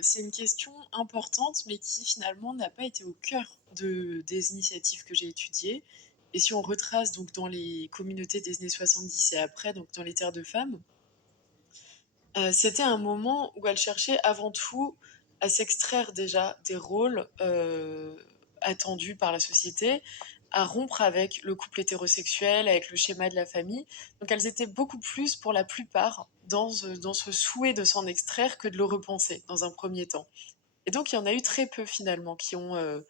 C'est une question importante, mais qui finalement n'a pas été au cœur des initiatives que j'ai étudiées. Et si on retrace donc dans les communautés des années 70 et après, donc dans les terres de femmes, c'était un moment où elles cherchaient avant tout à s'extraire déjà des rôles, attendus par la société, à rompre avec le couple hétérosexuel, avec le schéma de la famille. Donc elles étaient beaucoup plus, pour la plupart, dans ce souhait de s'en extraire que de le repenser, dans un premier temps. Et donc il y en a eu très peu finalement qui ont,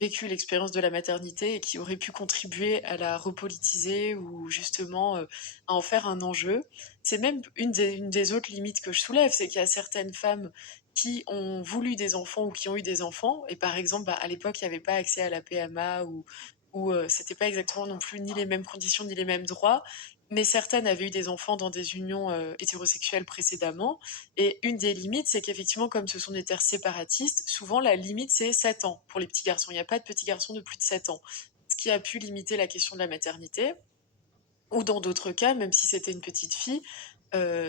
vécu l'expérience de la maternité et qui auraient pu contribuer à la repolitiser ou justement, à en faire un enjeu. C'est même une des autres limites que je soulève, c'est qu'il y a certaines femmes qui ont voulu des enfants ou qui ont eu des enfants et par exemple, bah, à l'époque, il y avait pas accès à la PMA ou c'était pas exactement non plus ni les mêmes conditions ni les mêmes droits, mais certaines avaient eu des enfants dans des unions, hétérosexuelles précédemment et une des limites, c'est qu'effectivement, comme ce sont des terres séparatistes, souvent la limite, c'est 7 ans pour les petits garçons. Il n'y a pas de petits garçons de plus de 7 ans. Ce qui a pu limiter la question de la maternité ou dans d'autres cas, même si c'était une petite fille,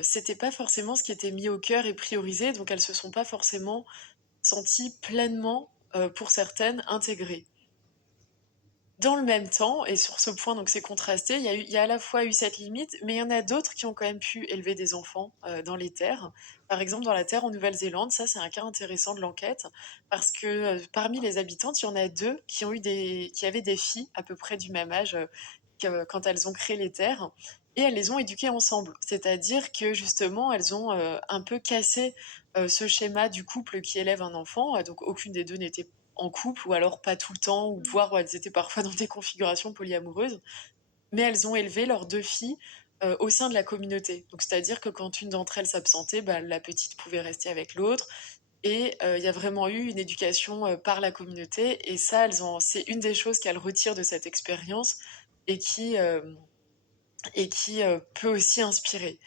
c'était pas forcément ce qui était mis au cœur et priorisé, donc elles se sont pas forcément senties pleinement, pour certaines, intégrées. Dans le même temps et sur ce point donc c'est contrasté, il y a à la fois eu cette limite, mais il y en a d'autres qui ont quand même pu élever des enfants, dans les terres. Par exemple, dans la terre en Nouvelle-Zélande, ça c'est un cas intéressant de l'enquête parce que, parmi les habitantes, il y en a 2 qui avaient des filles à peu près du même âge, que quand elles ont créé les terres et elles les ont éduquées ensemble. C'est-à-dire que justement, elles ont, un peu cassé, ce schéma du couple qui élève un enfant, donc aucune des 2 n'était en couple ou alors pas tout le temps ou Mmh. voire elles étaient parfois dans des configurations polyamoureuses, mais elles ont élevé leurs 2 filles, au sein de la communauté. Donc c'est-à-dire que quand une d'entre elles s'absentait, bah, la petite pouvait rester avec l'autre et il y a vraiment eu une éducation, par la communauté et ça, elles ont c'est une des choses qu'elles retirent de cette expérience et qui, peut aussi inspirer.